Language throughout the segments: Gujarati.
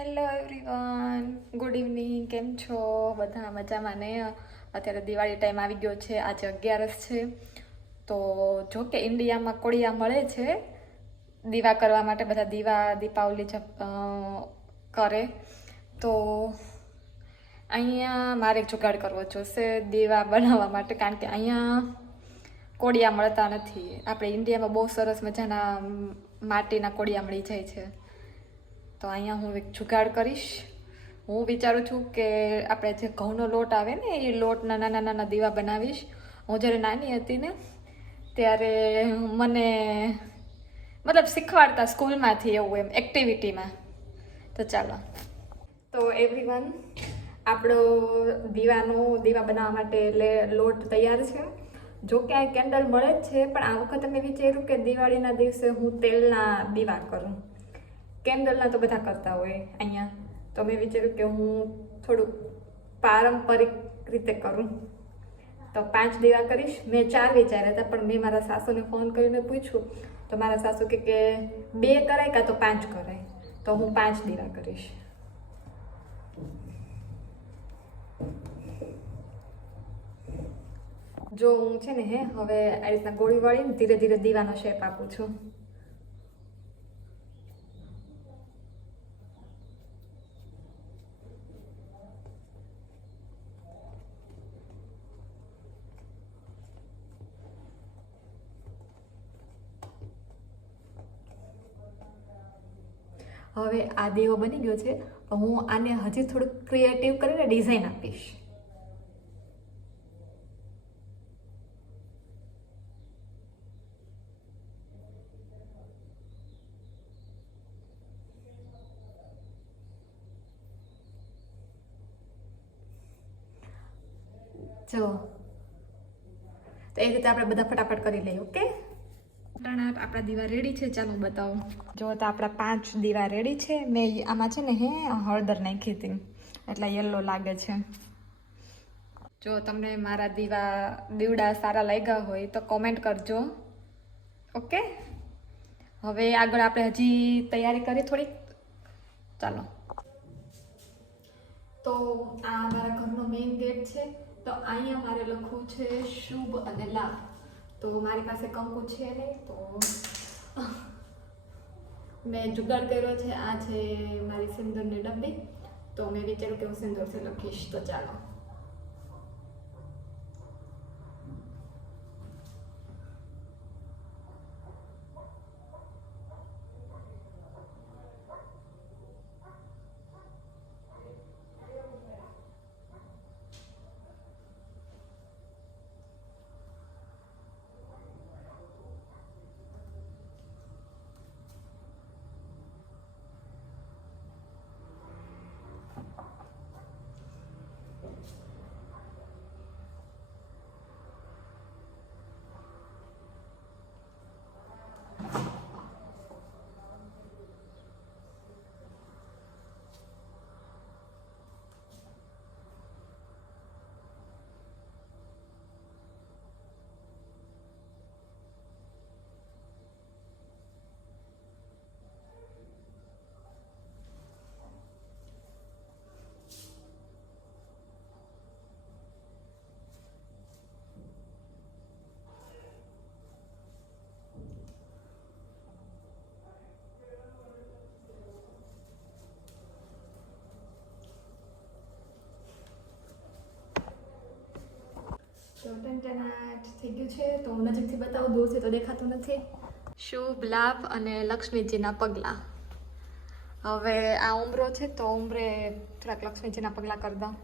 હેલો એવરીવન ગુડ ઇવનિંગ કેમ છો? બધા મજામાં ને? અત્યારે દિવાળી ટાઈમ આવી ગયો છે. આજે અગિયારસ છે. તો જો કે ઇન્ડિયામાં કોળિયા મળે છે. દીવા કરવા માટે બધા દીવા, દીપાવલી કરે. તો અહીંયા મારે જુગાડ કરવો જોશે દીવા બનાવવા માટે, કારણ કે અહીંયા કોળિયા મળતા નથી. આપણે ઇન્ડિયામાં બહુ સરસ મજાના માટીના કોળિયા મળી જાય છે. તો અહીંયા હું એક જુગાડ કરીશ. હું વિચારું છું કે આપણે જે ઘઉંનો લોટ આવે ને, એ લોટના નાના નાના દીવા બનાવીશ. હું જ્યારે નાની હતી ને, ત્યારે મને મતલબ શીખવાડતા સ્કૂલમાંથી એવું એમ એક્ટિવિટીમાં તો ચાલો. તો એવરીવન આપણો દીવાનો, દીવા બનાવવા માટે લોટ તૈયાર છે. જો કે આ કેન્ડલ મળે જ છે, પણ આ વખતે મેં વિચાર્યું કે દિવાળીના દિવસે હું તેલના દીવા કરું. કેન્ડલના તો બધા કરતા હોય અહીંયા. તો મેં વિચાર્યું કે હું થોડુંક પારંપરિક રીતે કરું. તો પાંચ દીવા કરીશ. મેં ચાર વિચાર્યા હતા, પણ મેં મારા સાસુને ફોન કરીને પૂછ્યું. તો મારા સાસુ કે કે બે કરાય કાં તો પાંચ કરાય? તો હું પાંચ દીવા કરીશ. જો હું છે ને હે, હવે આ રીતના ગોળી વાળીને ધીરે ધીરે દીવાનો શેપ આપું છું. હવે આ દેવો બની ગયો છે હું આને હજી થોડુંક ક્રિએટિવ કરીને ડિઝાઇન આપીશ. જો. તો એ રીતે આપણે બધા ફટાફટ કરી લઈએ, ઓકે? ટણાટ આપણા દીવા રેડી છે. ચાલો બતાવો. જો તો આપણા પાંચ દીવા રેડી છે. મેં આમાં છે ને હે હળદર નાખી હતી. એટલે યલો લાગે છે. જો તમને મારા દીવા દીવડા સારા લાગ્યા હોય તો કોમેન્ટ કરજો. ઓકે? હવે આગળ આપણે હજી તૈયારી કરી થોડીક. ચાલો. તો આ મારા ઘરનો મેઇન ગેટ છે. તો અહીંયા મારે લખવું છે શુભ અને લાભ. તો મારી પાસે કંકુ છે નહીં તો મેં જુગાડ કર્યો છે. આ છે મારી સિંદૂરની ડબ્બી. તો મેં વિચાર્યું કે હું સિંદૂરથી લખીશ. તો ચાલો. તો ટનટનાટ થઈ ગયું છે. તો હું નજીકથી બતાવું દૂરથી તો દેખાતું નથી. શુભ લાભ અને લક્ષ્મીજીના પગલાં. હવે આ ઉમરો છે તો ઉમરે થોડાક લક્ષ્મીજીના પગલાં કરી દઉં.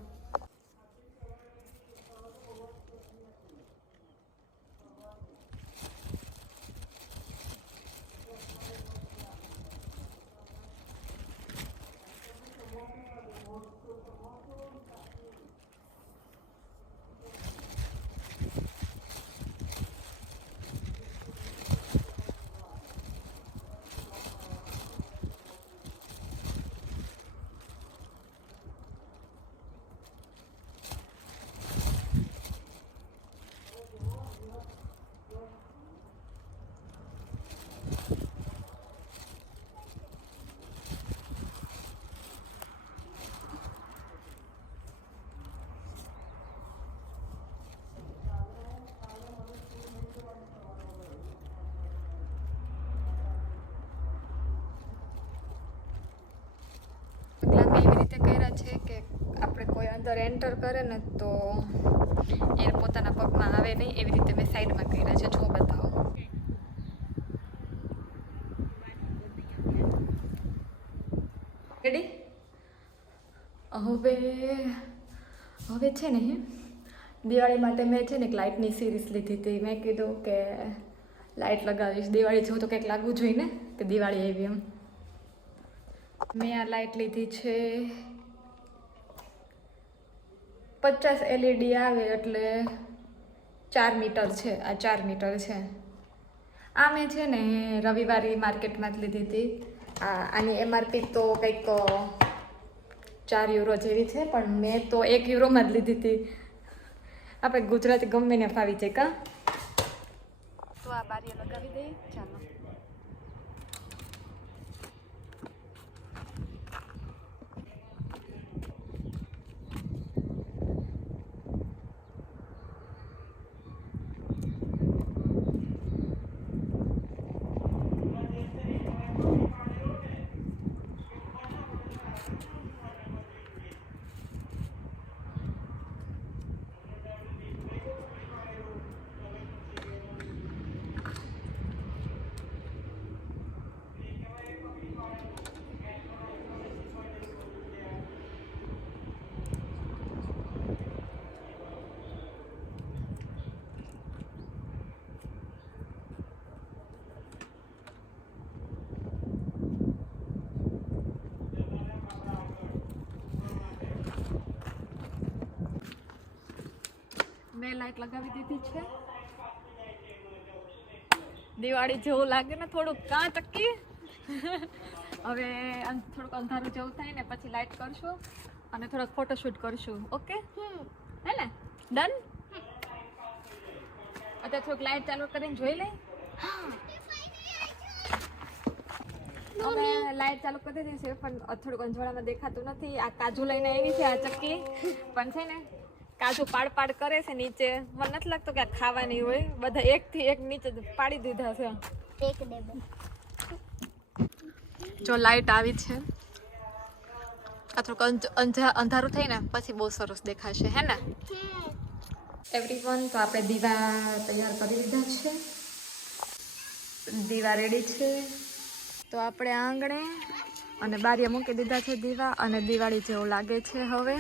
છે કે આપણે કોઈ અંદર એન્ટર કરે ને તો એ પોતાના પગમાં આવે નહીં એવી રીતે મેં સાઈડમાં કર્યા છે. જો બતાવો. રેડી હવે હવે છે ને દિવાળી માટે મેં છે ને એક લાઇટની સિરીઝ લીધી હતી. મેં કીધું કે લાઇટ લગાવીશ. દિવાળી જેવું તો કંઈક લાગવું જોઈએ ને, કે દિવાળી આવી એમ. મેં આ લાઇટ લીધી છે પચાસ એલઈડી આવે એટલે ચાર મીટર છે. આ ચાર મીટર છે. આ મેં છે ને રવિવારે માર્કેટમાં જ લીધી હતી. આની એમઆરપી તો કંઈક ચાર યુરો જેવી છે, પણ મેં તો એક યુરોમાં જ લીધી હતી. આપણે ગુજરાતી ગમે ને ફાવી જાય કા? તો આ બારીએ લગાવી દઈએ ચાલો. મેં લાઈટ લગાવી દીધી છે. દિવાળી જેવું લાગે ને થોડુંક કાં ચક્કી હવે થોડુંક અંધારું જેવું થાય ને પછી લાઇટ કરશું અને થોડોક ફોટોશૂટ કરશું ઓકે? હે ને? ડન? અત્યારે થોડુંક લાઇટ ચાલુ કરીને જોઈ લઈ. હવે લાઈટ ચાલુ કરી દીધી છે પણ થોડુંક અંજવાળામાં દેખાતું નથી. આ કાજુ લઈને આવી છે આ ચક્કી. પણ છે ને કાજુ પાડ પાડ કરે છે નીચે. મને નથી લાગતું કે ખાવાની હોય. બધા એક થી એક નીચે પાડી દીધા છે. જો લાઈટ આવી છે. આ થોડુંક અંધારું થઈ ને પછી બહુ સરસ દેખાશે હે ને? એવરીવન તો આપણે દીવા તૈયાર કરી દીધા છે. દીવા રેડી છે. તો આપણે આંગણે અને બારીએ મૂકી દીધા છે દીવા અને દિવાળી જેવું લાગે છે હવે.